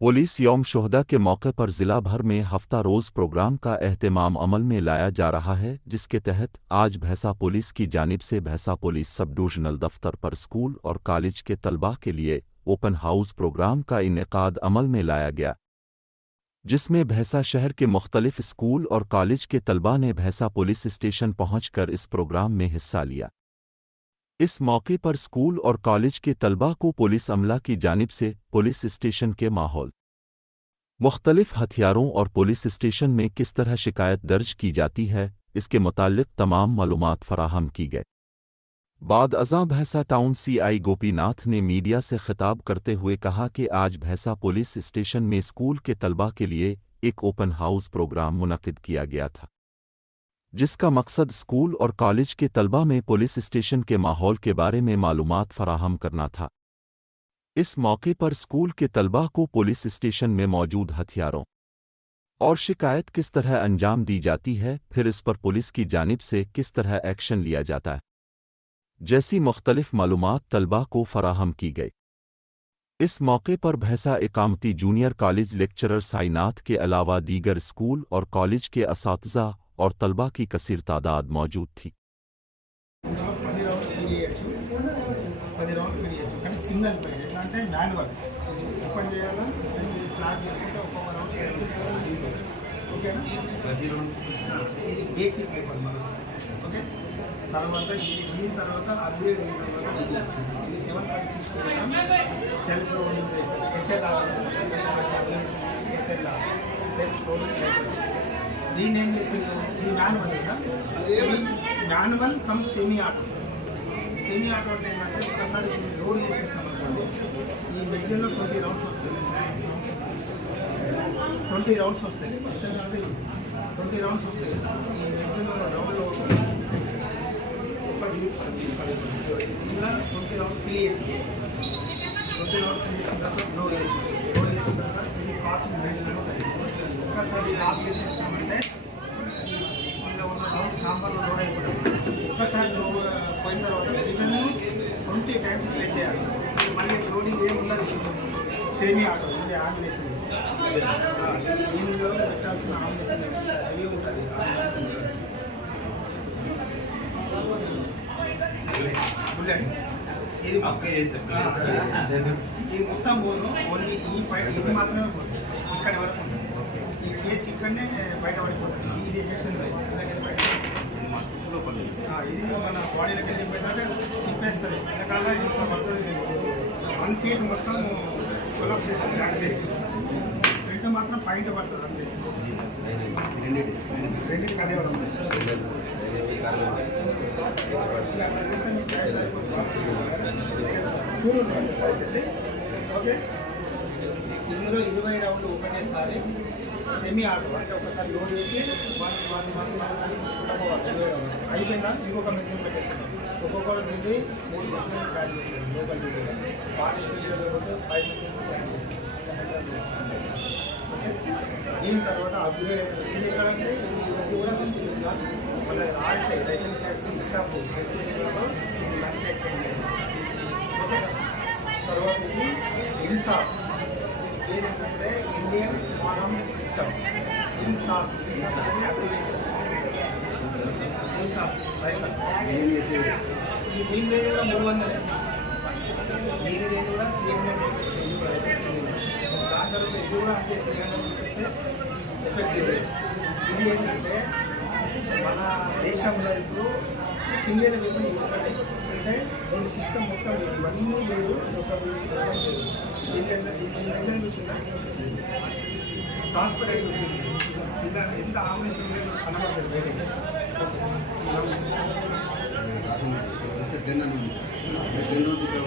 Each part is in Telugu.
पुलिस यौम शुहदा के मौके पर ज़िला भर में हफ्ता रोज़ प्रोग्राम का एहतमाम अमल में लाया जा रहा है, जिसके तहत आज भैंसा पुलिस की जानिब से भैंसा पुलिस सब डिवीजनल दफ्तर पर स्कूल और कॉलेज के तलबा के लिए ओपन हाउस प्रोग्राम का इनेकाद अमल में लाया गया, जिसमें भैंसा शहर के मुख्तलिफ स्कूल और कॉलेज के तलबा ने भैंसा पुलिस स्टेशन पहुंचकर इस प्रोग्राम में हिस्सा लिया। इस मौके पर स्कूल और कॉलेज के तलबा को पुलिस अमला की जानिब से पुलिस स्टेशन के माहौल, मुख्तलिफ हथियारों और पुलिस स्टेशन में किस तरह शिकायत दर्ज की जाती है, इसके मुताल्लिक़ तमाम मालूमात फराहम की गई। बाद अज़ां भैंसा टाउन CI गोपीनाथ ने मीडिया से खिताब करते हुए कहा कि आज भैंसा पुलिस स्टेशन में स्कूल के तलबा के लिए एक ओपन हाउस प्रोग्राम मुनक़िद किया गया था, जिसका मकसद स्कूल और कॉलेज के तलबा में पुलिस स्टेशन के माहौल के बारे में मालूमात फराहम करना था। इस मौके पर स्कूल के तलबा को पुलिस स्टेशन में मौजूद हथियारों और शिकायत किस तरह अंजाम दी जाती है, फिर इस पर पुलिस की जानिब से किस तरह एक्शन लिया जाता है, जैसी मुख्तलिफ मालूमात तलबा को फराहम की गई। इस मौके पर भैंसा इकामती जूनियर कॉलेज लेक्चरर साईनाथ के अलावा दीगर स्कूल और कॉलेज के असातिज़ा और तलबा की कसीर तादाद मौजूद थी। సింగల్ ప్లేన్ ఎట్లా అంటే మాన్యువల్ ఇది ఓపెన్ చేయాలా దీన్ని ఫ్లాట్ చేసుకుంటే ఒక్కొక్క రౌండ్ ప్లేన్ చేసుకోవాలి ఓకేనా ఇది బేసిక్ పేపర్ మనం ఓకే తర్వాత ఇది దీని తర్వాత అప్గ్రేడ్ అయిన తర్వాత ఇది ఇది 7.6 self loading SLR self loading దీన్ని ఏం చేసింది ఇది మాన్యువల్ కదా ఇది మాన్యువల్ కమ్ సెమీ ఆటో అంటే ఏంటంటే ఒకసారి లోడ్ చేసేస్తాం అనుకోండి ఈ మెగ్జిన్లో 20 రౌండ్స్ వస్తాయి ఎస్ఎల్ అనేది 20 రౌండ్స్ వస్తాయి ఈ మెగ్జిన్లో రౌండ్లో ఒకటి చూపిస్తుంది ఇలా 20 రౌండ్ ఫిల్ చేస్తుంది 20 రౌండ్ ఫిల్ చేసిన తర్వాత లోడ్ చేసిన తర్వాత ఇది కాటన్ మెయిన్లో ఒకసారి ఆఫ్ చేసేస్తామంటే ఇందులో ఉన్న రౌండ్ చాంబర్లో లోడ్ అయిపోతుంది। ఒకసారి పోయిన తర్వాత రిటర్న్ 20 టైమ్స్ ప్లే చేయాలి, మళ్ళీ లోడింగ్ ఏమున్నది సేమీ ఆటో ఇది ఆంబులేషన్ దీనిలో పెట్టాల్సిన ఆంబులేషన్ అవి ఉంటుంది। ఇది మొత్తం పోను ఓన్లీ ఇది మాత్రమే పోతుంది, ఇక్కడి వరకు ఉంటుంది ఈ కేసు ఇక్కడనే బయట పడిపోతుంది। ఇది ఎజెక్షన్ ఇది మన బాడీలోకి వెళ్ళిపోయినాక చిప్పేస్తుంది, వెనకాల ఇంత పడుతుంది 1 ఫీట్ మొత్తం కొలాప్స్ అవుతుంది బ్యాక్ సైడ్, ఫ్రంట్ మాత్రం పైన పడుతుంది అంతే రెండింటికి అదే వరం చూడండి ఓకే। ఇందులో 20 రౌండ్లు ఒకటేసారి సెమీ ఆటో అంటే ఒకసారి లోడ్ చేసి 1 అయిపోయిందా ఇంకొక మెషిన్ పెట్టేసుకుంటాం, ఒక్కొక్కరు నుండి 3 మెషిన్లు ట్రాక్ చేస్తారు లోకల్ డ్యూటీగా పార్టీ స్టూడియోలో 5 మెషిన్స్ ట్రాక్ చేస్తారు ఓకే। దీని తర్వాత అప్గ్రేడ్ అవుతుంది, ఇది ఎక్కడంటే ఇది కూడా వెస్టింగ్ మళ్ళీ ఆర్ట్ రైటింగ్ ఫ్యాక్టరీ షాప్ వెస్టింగ్లో ఇది మ్యానుఫ్యాక్చరింగ్ ఓకే। తర్వాత ఇది ఇన్సాస్ ఏంటంటే Indian small arms system INSAS అనేది అప్లికేషన్ ఇన్సాస్ ఈ దీని రేట్ కూడా 300 దీని రేట్ కూడా 300 దాని తర్వాత ఇది కూడా అంటే 300 ఎఫెక్టివ్ రేట్। ఇది ఏంటంటే మన దేశంలో ఇప్పుడు సింగిల్ వెపన్ ఒకటే అంటే దీని సిస్టమ్ మొత్తం ఇవన్నీ లేదు, ఒక దీని దగ్గర చూసిందా ట్రాన్స్పరెంట్ ఇలా ఎంత ఆపరేషన్ లేదు కనబడుతుంది వేరే దీనిలో కూడా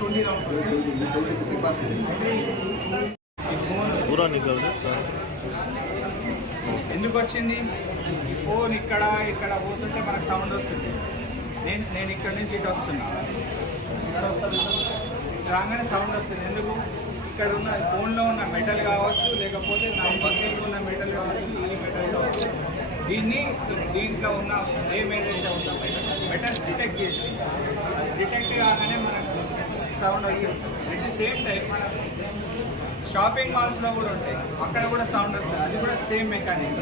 20 రౌండ్స్ అయితే ఎందుకు వచ్చింది ఫోన్ ఇక్కడ పోతుంటే మనకు సౌండ్ వస్తుంది, నేను ఇక్కడ నుంచి ఇటు వస్తున్నా రాగానే సౌండ్ వస్తుంది, ఎందుకు ఇక్కడ ఉన్న ఫోన్లో ఉన్న మెటల్ కావచ్చు లేకపోతే నా పక్కకి ఉన్న మెటల్ కావచ్చు ఈ మెటల్ కావచ్చు దీంట్లో ఉన్న ఏదైతే ఉన్న మెటల్ డిటెక్ట్ చేసి డిటెక్ట్ కాగానే మనకు సౌండ్ వచ్చేస్తుంది। అట్ ది సేమ్ టైం మనకు షాపింగ్ మాల్స్లో కూడా ఉంటాయి, అక్కడ కూడా సౌండ్ వస్తుంది, అది కూడా సేమ్ మెకానిక్.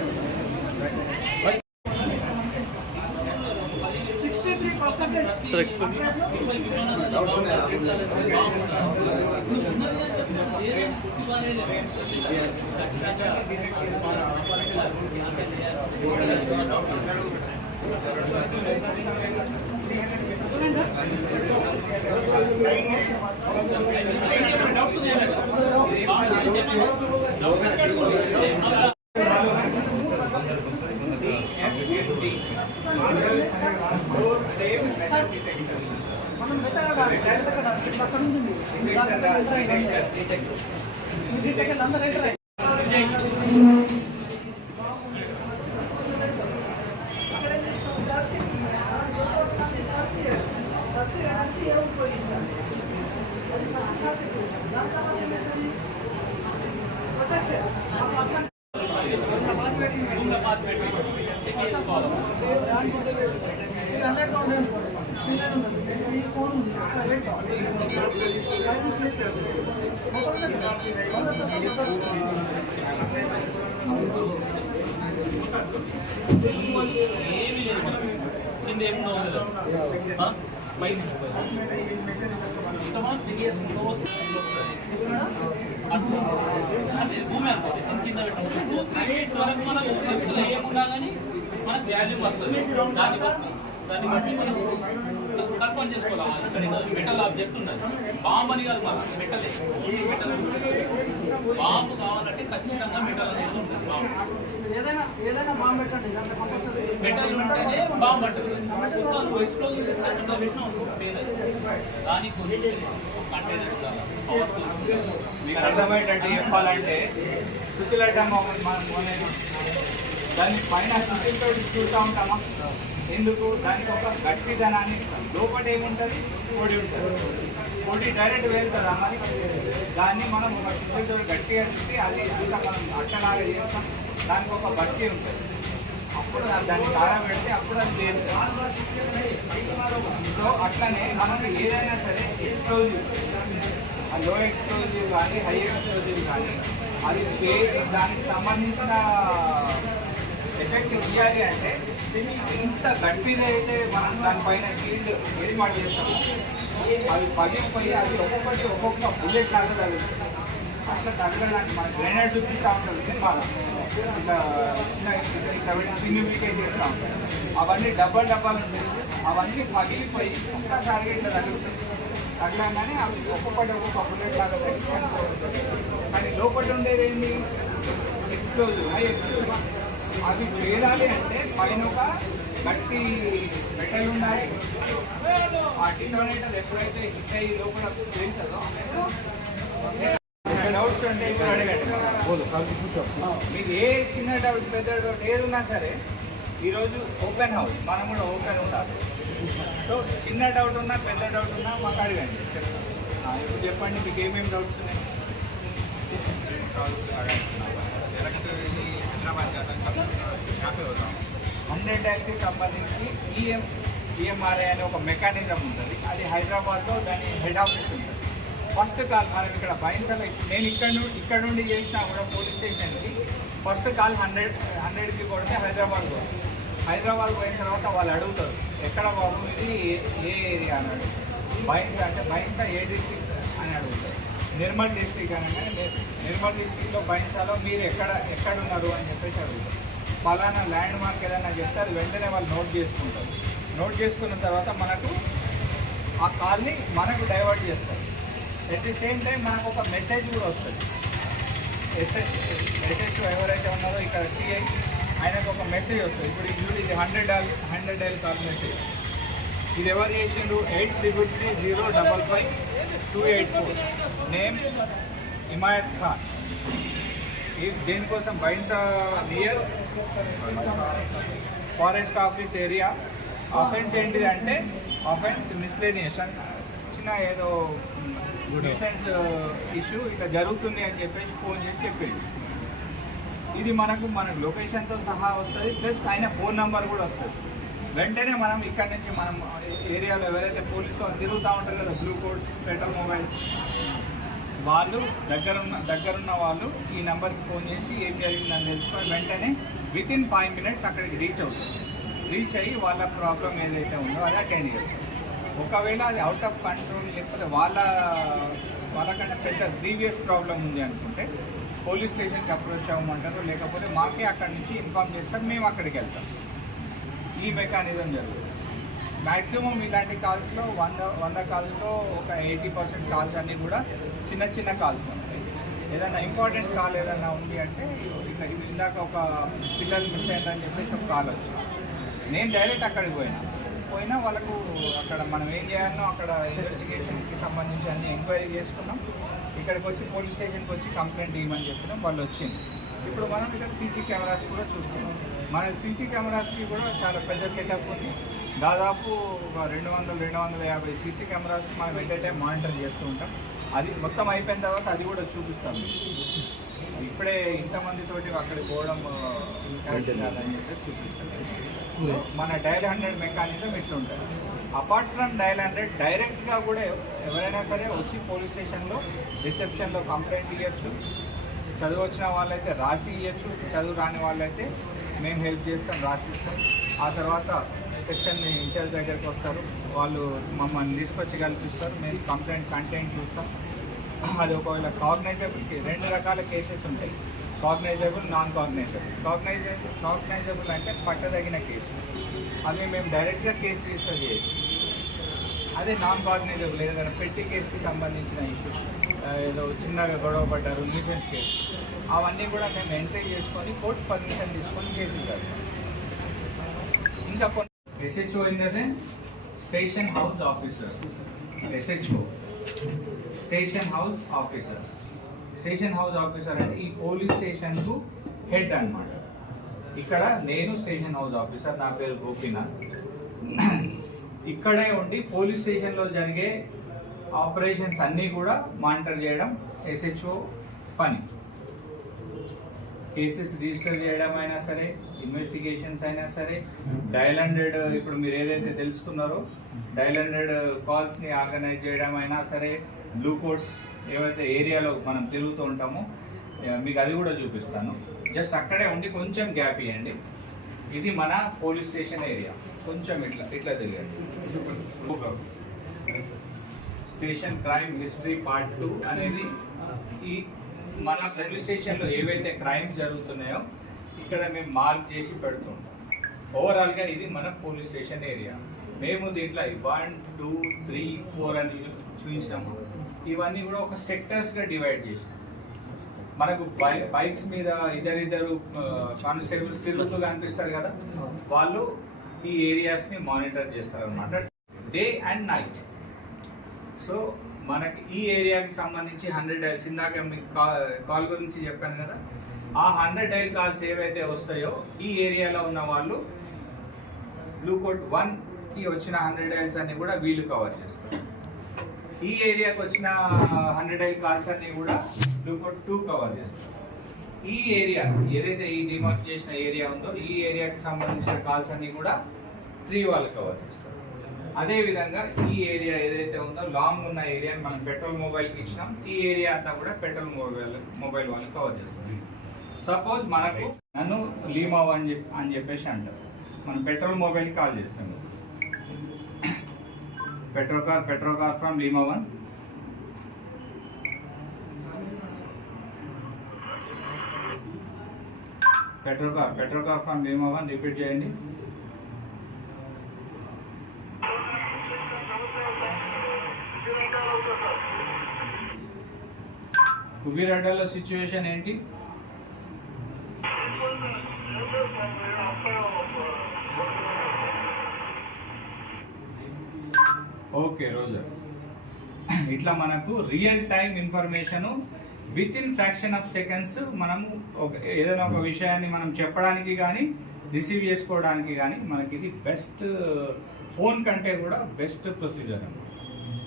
63%. Sir, explain. మనకు వాల్యూ వస్తుంది. దాన్ని బట్టి మనం కన్ఫర్మ్ చేసుకోవాలి. ఇక్కడ మెటల్ ఆబ్జెక్ట్ ఉన్నది, బాంబు అని కాదు, మన మెటలే. మెటల్ బాంబు కావాలంటే ఖచ్చితంగా మెటల్ అనేది ఉంటుంది. మెటల్ ఉంటేనే బాంబు అంటుంది. ఎక్స్ప్లోజివ్ తీసుకొచ్చి పెట్టినా ఉంటుంది. దానికి కంటైనర్స్ మీకు అర్థమయ్యేటట్టు చెప్పాలంటే సుశీలడ్డ దాని పైన సుశీలతో చూస్తూ ఉంటామా, ఎందుకు దానికి ఒక గట్టిదనాన్ని ఇస్తాం. లోపల ఏముంటుంది, పొడి ఉంటుంది. పొడి డైరెక్ట్ వెళ్తుంది అన్నది, దాన్ని మనం ఒక సుశీలతో గట్టిగా చుట్టి అది అంతా మనం అట్టలాగా చేస్తాం. దానికి ఒక బట్టి ఉంటుంది, అప్పుడు దాన్ని కారం పెడితే అప్పుడు అది చేస్తుంది. సో అట్లనే మనం ఏదైనా సరే ఎక్స్ప్లోజివ్, లో ఎక్స్ప్లోజివ్ కానీ హై ఎక్స్ప్లోజివ్ కానీ అది దానికి సంబంధించిన ఎఫెక్ట్ ఇవ్వాలి అంటే ఇంత గట్టిది అయితే మనం దానిపైన షీల్డ్ ఏర్పాటు చేస్తాము, అవి పగిలిపోయి అది ఒక్కొక్క బుల్లెట్ లాగా తగులుతుంది. అట్లా తగ్గడానికి మన గ్రెనేడ్ చూపిస్తూ ఉంటుంది సినిమాలో, ఇట్లా పిన్నిఫికేట్ చేస్తూ ఉంటాం. అవన్నీ డబ్బాలు ఉంటాయి, అవన్నీ పగిలిపోయి ఒక్కసారిగా ఇట్లా తగులుతాయి. తగ్గగానే అవి ఒక్కొక్క బుల్లెట్ లాగా తగ్గిపోతుంది. కానీ లోపల ఉండేది ఏంటి, ఎక్స్ప్లోజివ్, హై ఎక్స్ప్లోజివ్. అవి పేరాలి అంటే పైన ఒక గట్టి మెటల్ ఉండాలి. ఆ డిటోనేటర్ ఎప్పుడైతే హిట్ అయ్యి లోపల పేలుతుందో డౌట్స్ అంటే ఇప్పుడు అడగండి. మీకు ఏ చిన్న డౌట్ పెద్ద డౌట్ ఏది ఉన్నా సరే ఈరోజు ఓపెన్ హౌస్, మనం కూడా ఓపెన్ ఉండాలి. సో చిన్న డౌట్ ఉన్నా పెద్ద డౌట్ ఉన్నా మాకు అడగండి, చెప్తాను. ఇప్పుడు చెప్పండి మీకు ఏమేమి డౌట్స్ ఉన్నాయి. హండ్రెడ్ యాక్ట్కి సంబంధించి ఈఎంఆర్ఐ అనే ఒక మెకానిజం ఉంటుంది. అది హైదరాబాద్లో దాని హెడ్ ఆఫీస్ ఉంటుంది. ఫస్ట్ కాల్ మనం ఇక్కడ బైన్సలో నేను ఇక్కడ నుండి చేసినా కూడా పోలీస్ స్టేషన్కి ఫస్ట్ కాల్ 100కి కొడితే హైదరాబాద్ పోతుంది. హైదరాబాద్ పోయిన తర్వాత వాళ్ళు అడుగుతారు, ఎక్కడ బాబు ఇది ఏ ఏరియా అని అడుగుతారు. బైన్స్ అంటే బైన్సా ఏ డిస్ట్రిక్ట్స్ అని అడుగుతారు. నిర్మల్ డిస్ట్రిక్ట్ అనగానే నిర్మల్ డిస్ట్రిక్ట్లో బైన్సాలో మీరు ఎక్కడ ఉన్నారు అని చెప్పేసి అడుగుతారు. ఫలానా ల్యాండ్ మార్క్ ఏదైనా చెప్తే అది వెంటనే వాళ్ళు నోట్ చేసుకుంటారు. నోట్ చేసుకున్న తర్వాత మనకు ఆ కాల్ని మనకు డైవర్ట్ చేస్తారు. ఎట్ ది సేమ్ టైం మనకు ఒక మెసేజ్ కూడా వస్తుంది. ఎస్ఎస్ ఎవరైతే ఉన్నారో ఇక్కడ సిఐ ఆయనకు ఒక మెసేజ్ వస్తుంది. ఇప్పుడు ఇది 100 కాల్ మెసేజ్. ఇది ఎవరు చేసిండు, 8330555284 నేమ్ హిమాయత్ ఖాన్. దేనికోసం Bhainsa near forest office area. Offence ఏంటిది అంటే ఆఫెన్స్ మిస్లేనియేషన్, చిన్న ఏదో న్యూసెన్స్ ఇష్యూ ఇట్లా జరుగుతుంది అని చెప్పేసి ఫోన్ చేసి చెప్పింది. ఇది మన లొకేషన్తో సహా వస్తుంది, ప్లస్ ఆయన ఫోన్ నెంబర్ కూడా వస్తుంది. వెంటనే మనం ఇక్కడ నుంచి మనం ఏరియాలో ఎవరైతే పోలీసు తిరుగుతూ ఉంటారు కదా, బ్లూ కోట్స్, పెట్రోల్ మొబైల్స్, వాళ్ళు దగ్గరున్న వాళ్ళు ఈ నెంబర్కి ఫోన్ చేసి ఏం జరిగిందని తెలుసుకొని వెంటనే వితిన్ 5 minutes అక్కడికి రీచ్ అవుతుంది. రీచ్ అయ్యి వాళ్ళ ప్రాబ్లం ఏదైతే ఉందో అది అటెండ్ చేస్తారు. ఒకవేళ అది అవుట్ ఆఫ్ కంట్రోల్ లేకపోతే వాళ్ళకంటే పెద్ద ప్రీవియస్ ప్రాబ్లం ఉంది అనుకుంటే పోలీస్ స్టేషన్కి అప్రోచ్ అవ్వమంటారు, లేకపోతే మాకే అక్కడి నుంచి ఇన్ఫామ్ చేస్తారు, మేము అక్కడికి వెళ్తాం. ఈ మెకానిజం జరుగుతుంది. మ్యాక్సిమం ఇలాంటి కాల్స్లో 100 కాల్స్లో ఒక 80% కాల్స్ అన్నీ కూడా చిన్న కాల్స్ ఉంటాయి. ఏదైనా ఇంపార్టెంట్ కాల్ ఏదైనా ఉంది అంటే ఇట్లా ఇందాక ఒక పిల్లలు మిస్ అయిందని చెప్పేసి ఒక కాల్ వచ్చింది. నేను డైరెక్ట్ అక్కడికి పోయినా వాళ్ళకు అక్కడ మనం ఏం చేయాలనో అక్కడ ఇన్వెస్టిగేషన్కి సంబంధించి అన్ని ఎంక్వైరీ చేసుకున్నాం. ఇక్కడికి వచ్చి పోలీస్ స్టేషన్కి వచ్చి కంప్లైంట్ ఇవ్వమని చెప్పినాం, వాళ్ళు వచ్చింది. ఇప్పుడు మనం ఇక్కడ సీసీ కెమెరాస్ కూడా చూస్తున్నాం. మన సీసీ కెమెరాస్కి కూడా చాలా పెద్ద సెటప్ ఉంది. దాదాపు ఒక 200-250 సీసీ కెమెరాస్ మనం ఎట్ ఏ టైం మానిటర్ చేస్తూ ఉంటాం. అది మొత్తం అయిపోయిన తర్వాత అది కూడా చూపిస్తాం. ఇప్పుడే ఇంతమందితోటి అక్కడికి పోవడం అని చెప్పేసి చూపిస్తాం. సో మన డయల్ 100 మెకానిజం ఇట్లుంటుంది. అపార్ట్ ఫ్రమ్ డయల్ 100 డైరెక్ట్గా కూడా ఎవరైనా సరే వచ్చి పోలీస్ స్టేషన్లో రిసెప్షన్లో కంప్లైంట్ ఇవ్వచ్చు. చదువు వచ్చిన వాళ్ళైతే రాసి ఇవ్వచ్చు, చదువు రాని వాళ్ళైతే మేము హెల్ప్ చేస్తాం, రాసిస్తాం. ఆ తర్వాత సెక్షన్ ఇన్ఛార్జ్ దగ్గరికి వస్తారు, వాళ్ళు మమ్మల్ని తీసుకొచ్చి కల్పిస్తారు, మేము కంప్లైంట్ కంటెంట్ చూస్తాం. అది ఒకవేళ కాగ్నైజబుల్కి 2 రకాల కేసెస్ ఉంటాయి, కాగ్నైజబుల్, నాన్ కాగ్నైజబుల్. కాగ్నైజబుల్ అంటే పట్టదగిన కేసు, అవి మేము డైరెక్ట్గా కేసు రిజిస్టర్ చేయొచ్చు. అదే నాన్ కాగ్నైజబుల్ ఏదైనా పెట్టి కేసుకి సంబంధించిన ఇష్యూస్, ఏదో చిన్నగా గొడవ పడ్డారు, న్యూసెన్స్ కేసు, అవన్నీ కూడా మేము ఎంట్రీ చేసుకొని కోర్టు పర్మిషన్ తీసుకొని కేసులు కడతాం. ఇంకా కొన్ని SHO in the sense station house officer. SHO station house officer. Station house officer అంటే ఈ పోలీస్ స్టేషన్కు హెడ్ అన్నమాట. ఇక్కడ నేను స్టేషన్ హౌస్ ఆఫీసర్, నా పేరు గోపీనాథ్. ఇక్కడే ఉండి పోలీస్ స్టేషన్లో జరిగే ఆపరేషన్స్ అన్నీ కూడా మానిటర్ చేయడం SHO పని. కేసెస్ రిజిస్టర్ చేయడం అయినా సరే, ఇన్వెస్టిగేషన్స్ అయినా సరే, డయల్ 100 ఇప్పుడు మీరు ఏదైతే తెలుసుకున్నారో డయల్ 100 కాల్స్ని ఆర్గనైజ్ చేయడం అయినా సరే, బ్లూ కోడ్స్ ఏవైతే ఏరియాలో మనం తిరుగుతూ ఉంటామో మీకు అది కూడా చూపిస్తాను. జస్ట్ అక్కడే ఉండి కొంచెం గ్యాప్ ఇవ్వండి. ఇది మన పోలీస్ స్టేషన్ ఏరియా. కొంచెం ఇట్లా తెలియండి. స్టేషన్ క్రైమ్ హిస్టరీ పార్ట్ 2 అనేది ఈ మన పోలీస్ స్టేషన్లో ఏవైతే క్రైమ్స్ జరుగుతున్నాయో ఇక్కడ మేము మార్క్ చేసి పెడుతుంటాం. ఓవరాల్గా ఇది మన పోలీస్ స్టేషన్ ఏరియా. మేము దీంట్లో 1, 2, 3, 4 అని చూపించినాము. ఇవన్నీ కూడా ఒక సెక్టర్స్గా డివైడ్ చేసినాం. మనకు బైక్స్ మీద ఇద్దరు కానిస్టేబుల్స్ తిరుగుతూ కనిపిస్తారు కదా, వాళ్ళు ఈ ఏరియాస్ని మానిటర్ చేస్తారు అన్నమాట, డే అండ్ నైట్. సో మనకి ఈ ఏరియాకి సంబంధించి 100 డైల్స్, ఇందాక మీకు కాల్ గురించి చెప్పాను కదా, ఆ 100 డైల్ కాల్స్ ఏవైతే వస్తాయో ఈ ఏరియాలో ఉన్న వాళ్ళు బ్లూ కోడ్ 1కి వచ్చిన 100 డైల్స్ అన్ని కూడా వీళ్ళు కవర్ చేస్తారు. ఈ ఏరియాకి వచ్చిన 100 డైల్ కాల్స్ అన్ని కూడా బ్లూ కోడ్ 2 కవర్ చేస్తారు. ఈ ఏరియా ఏదైతే ఈ డిమార్క్ చేసిన ఏరియా ఉందో ఈ ఏరియాకి సంబంధించిన కాల్స్ అన్ని కూడా 3 వాళ్ళు కవర్ చేస్తారు. అదేవిధంగా ఈ ఏరియా ఏదైతే ఉందో లాంగ్ ఉన్న ఏరియాని మనం పెట్రోల్ మొబైల్కి ఇచ్చినాం, ఈ ఏరియా అంతా కూడా పెట్రోల్ మొబైల్ వాళ్ళు కవర్ చేస్తాం. సపోజ్ మనకు నన్ను లీమావ్ అని చెప్పేసి అంటారు, మనం పెట్రోల్ మొబైల్కి కాల్ చేస్తాం. Petrol car from Lima 1. Petrol car from Lima 1 repeat చేయండి. కుబీరడ్డలో సిచ్యువేషన్ ఏంటి? ఓకే రోజర్, ఇట్లా మనకు real time information within fraction of seconds మనము ఏదైనా ఒక విషయాన్ని మనం చెప్పడానికి కానీ రిసీవ్ చేసుకోవడానికి కానీ మనకి ఇది బెస్ట్, ఫోన్ కంటే కూడా బెస్ట్ ప్రొసీజర్ అన్నమాట.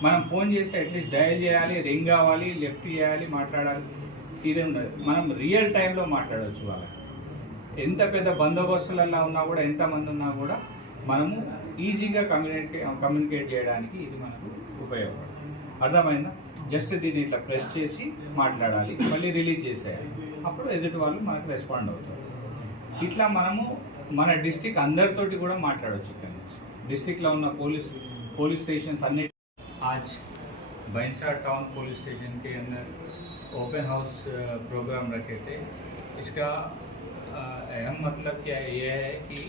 మనం ఫోన్ చేస్తే అట్లీస్ట్ డయల్ చేయాలి, రింగ్ అవ్వాలి, లెఫ్ట్ చేయాలి, మాట్లాడాలి, ఇది ఉండదు. మనం రియల్ టైంలో మాట్లాడవచ్చు. వాళ్ళకి ఎంత పెద్ద బందోబస్తులలో ఉన్నా కూడా, ఎంతమంది ఉన్నా కూడా మనము ఈజీగా కమ్యూనికేట్ చేయడానికి ఇది మనకు ఉపయోగపడుతుంది. అర్థమైందా? జస్ట్ దీన్ని ఇట్లా ప్రెస్ చేసి మాట్లాడాలి, మళ్ళీ రిలీజ్ చేసేయాలి. అప్పుడు ఎదుటి వాళ్ళు మనకు రెస్పాండ్ అవుతారు. ఇట్లా మనము మన డిస్టిక్ అందరితోటి కూడా మాట్లాడవచ్చు. ఇక్కడ నుంచి డిస్టిక్లో ఉన్న పోలీస్ स्टेशंस अन्य आज भैंसा टाउन पुलिस स्टेशन के अंदर ओपन हाउस प्रोग्राम रखे थे। इसका अहम मतलब क्या है, यह है कि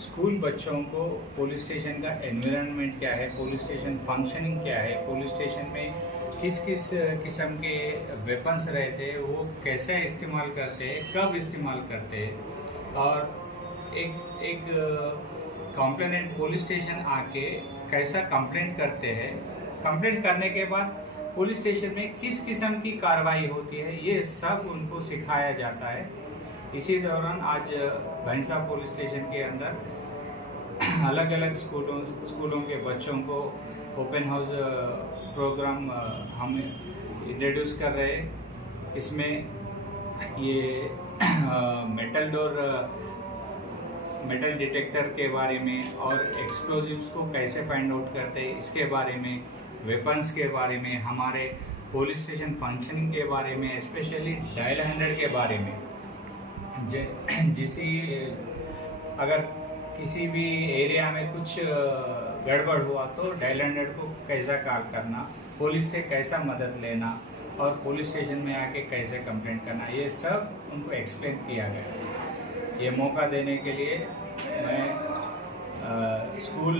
स्कूल बच्चों को पुलिस स्टेशन का एनवायरनमेंट क्या है, पुलिस स्टेशन फंक्शनिंग क्या है, पुलिस स्टेशन में किस किस किस्म के वेपन्स रहते हैं, वो कैसे इस्तेमाल करते हैं, कब इस्तेमाल करते हैं, और एक कंप्लेनेंट पुलिस स्टेशन आके कैसा कंप्लेंट करते हैं, कंप्लेंट करने के बाद पुलिस स्टेशन में किस किस्म की कार्रवाई होती है, ये सब उनको सिखाया जाता है। इसी दौरान आज भैंसा पुलिस स्टेशन के अंदर अलग अलग स्कूलों के बच्चों को ओपन हाउस प्रोग्राम हम इंट्रोड्यूस कर रहे हैं। इसमें ये मेटल डिटेक्टर के बारे में और एक्सप्लोजिव्स को कैसे फाइंड आउट करते हैं इसके बारे में, वेपन्स के बारे में, हमारे पुलिस स्टेशन फंक्शनिंग के बारे में, स्पेशली डायल 100 के बारे में। अगर किसी भी एरिया में कुछ गड़बड़ हुआ तो डायल 100 को कैसा कॉल करना, पुलिस से कैसा मदद लेना और पुलिस स्टेशन में आके कैसे कंप्लेंट करना, ये सब उनको एक्सप्लेन किया गया। ये मौका देने के लिए मैं स्कूल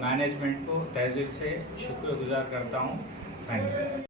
मैनेजमेंट को तहे दिल से शुक्रगुजार करता हूँ। Thank you.